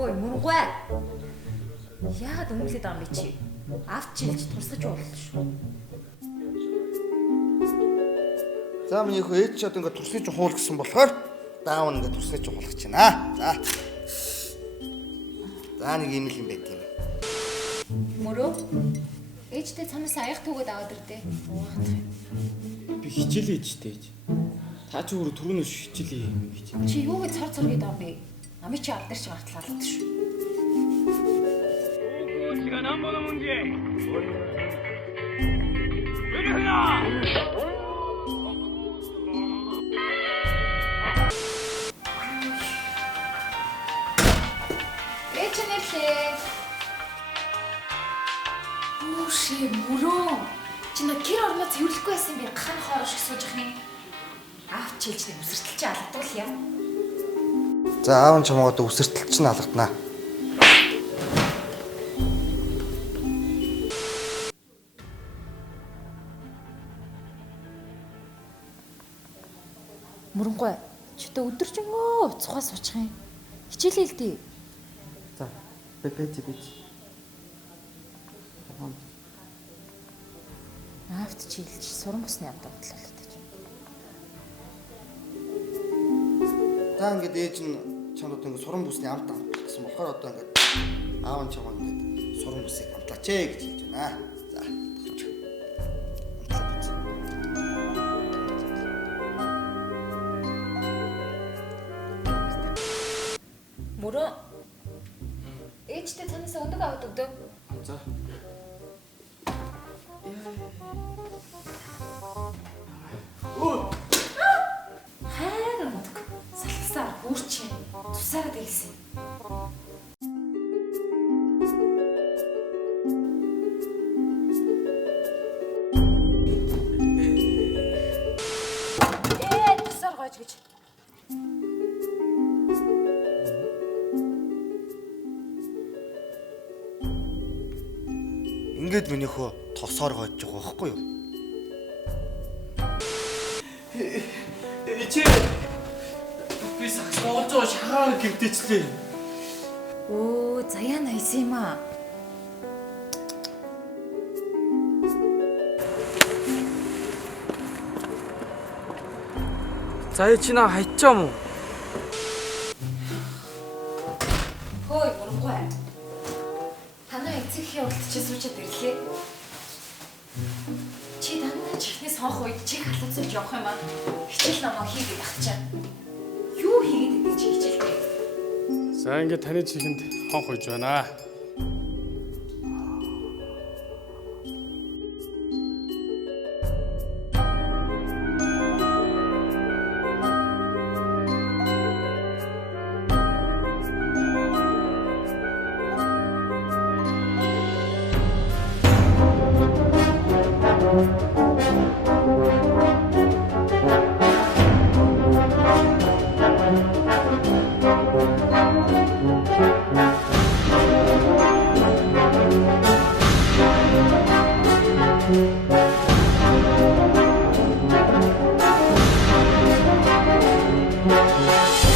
Ой, мөргөө. Яагаад өмнөлээд байгаа юм бэ чи? Авч жилж турсаж уулна шүү. За миний хөө ээж ч одоо ингээд турсаж хуул гэсэн болохоор даав ингээд турсаж хуулах гэж байна. За нэг юм л юм байт юм. Мөрөө. Ээжтэй цанаас аяг төгөөд аваад ирдээ. Би хичээлээ ээжтэй ээж. Та ч өөрөө түрүүнөөс хичээлээ юм гэж. Чи юу гэж цар цар гэдэг юм бэ? Ами чи ав дээр ч гартлаа л шүү. 가 남보는 문제. 으르나. Эчнэхээ. Үгүй мөрөө. Чи на гэр орноо цэвэрлэхгүй байсан би гахны хоороо шиг сууж ах юм. Аав чилжтэй үсэртэл чи алдвал яа. За аав нь чамайг одоо үсэртэл чинь алгаднаа. Мөрөнгөө чи одоо өдөржингөө уцхаа суучих юм. Хичээлээ л дээ. За, бэж. Аавт чийлж суран бусны амтаа бодлоо гэж. За ингээд ээж нь чамд одоо ингээд суран бүсний амт авах гэсэн болохоор одоо ингээд аав нь чамайг ингээд суран бүсийг амтлаач гэж хэлж байна. За. Мөрөө. Ээжтэй танаас өндөг аваад өгдөө. За. Хайр өндөг. Салхасаар бүрч тусаараа дэлсэн. Тусаар гойж гэж. Ингээд миний хөө тосоор гойж байгаа байхгүй юу? Чи би сакс моолж байгаа шагаар гэмтээчлээ. Оо, заяа найсан юм аа. За чи наа хайчаа мó? Хөөе, мөрөнгөө. Танай эцэгхийн уралд чи суучаад ирлээ. Чи танай чихний сонх үед чиг халууцуулж явах юм аа. Хичээл намаа хийгээд ах чаа. Юу хийгээд идэв чи хичээлдээ? За ингээд таны чихэнд хонх хойж байна. Thank you.